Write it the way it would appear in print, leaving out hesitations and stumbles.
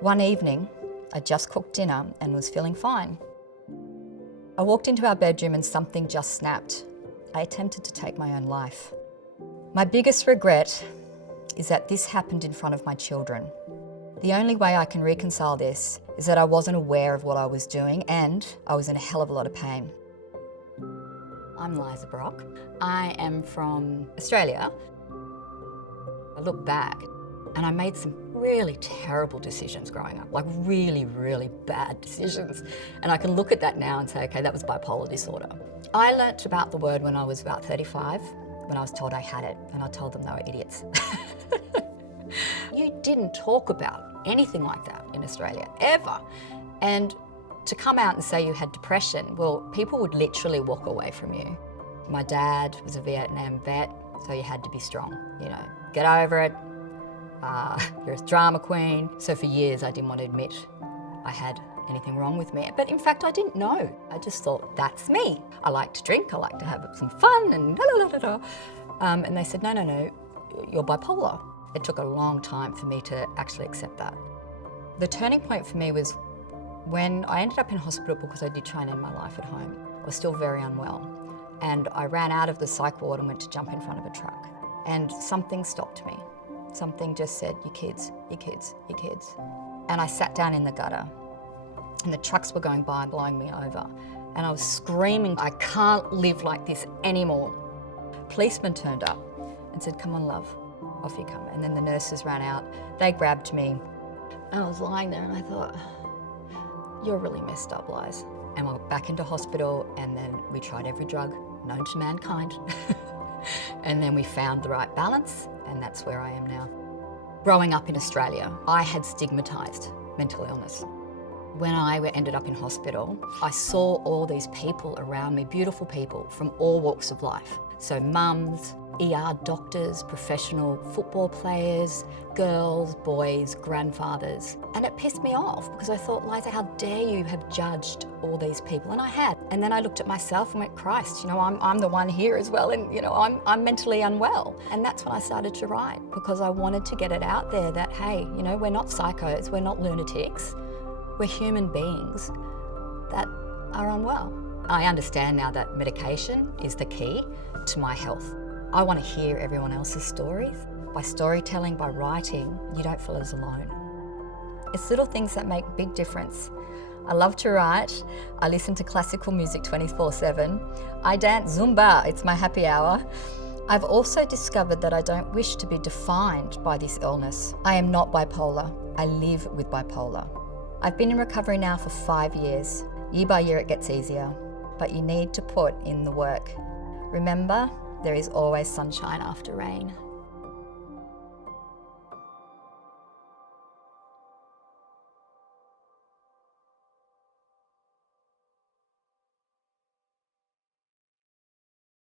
One evening, I just cooked dinner and was feeling fine. I walked into our bedroom and something just snapped. I attempted to take my own life. My biggest regret is that this happened in front of my children. The only way I can reconcile this is that I wasn't aware of what I was doing and I was in a hell of a lot of pain. I'm Liza Brock. I am from Australia. I look back and I made some really terrible decisions growing up, like really, really bad decisions. And I can look at that now and say, okay, that was bipolar disorder. I learnt about the word when I was about 35, when I was told I had it, and I told them they were idiots. You didn't talk about anything like that in Australia, ever. And to come out and say you had depression, well, people would literally walk away from you. My dad was a Vietnam vet, so you had to be strong, get over it. You're a drama queen. So for years I didn't want to admit I had anything wrong with me. But in fact, I didn't know. I just thought, that's me. I like to drink, I like to have some fun and da da da da da. And they said, no, you're bipolar. It took a long time for me to actually accept that. The turning point for me was when I ended up in hospital because I did try and end my life at home. I was still very unwell. And I ran out of the psych ward and went to jump in front of a truck. And something stopped me. Something just said, you kids, you kids, you kids. And I sat down in the gutter and the trucks were going by blowing me over. And I was screaming, I can't live like this anymore. Policeman turned up and said, come on, love, off you come. And then the nurses ran out, they grabbed me. And I was lying there and I thought, you're really messed up, Liz. And I went back into hospital and then we tried every drug known to mankind. And then we found the right balance, and that's where I am now. Growing up in Australia, I had stigmatised mental illness. When I ended up in hospital, I saw all these people around me, beautiful people from all walks of life. So mums, ER doctors, professional football players, girls, boys, grandfathers. And it pissed me off because I thought, Liza, how dare you have judged all these people? And I had. And then I looked at myself and went, Christ, I'm the one here as well, and I'm mentally unwell. And that's when I started to write, because I wanted to get it out there that, hey, we're not psychos, we're not lunatics, we're human beings that are unwell. I understand now that medication is the key to my health. I want to hear everyone else's stories. By storytelling, by writing, you don't feel as alone. It's little things that make a big difference. I love to write. I listen to classical music 24/7. I dance Zumba, it's my happy hour. I've also discovered that I don't wish to be defined by this illness. I am not bipolar. I live with bipolar. I've been in recovery now for 5 years. Year by year it gets easier, but you need to put in the work. Remember, there is always sunshine after rain.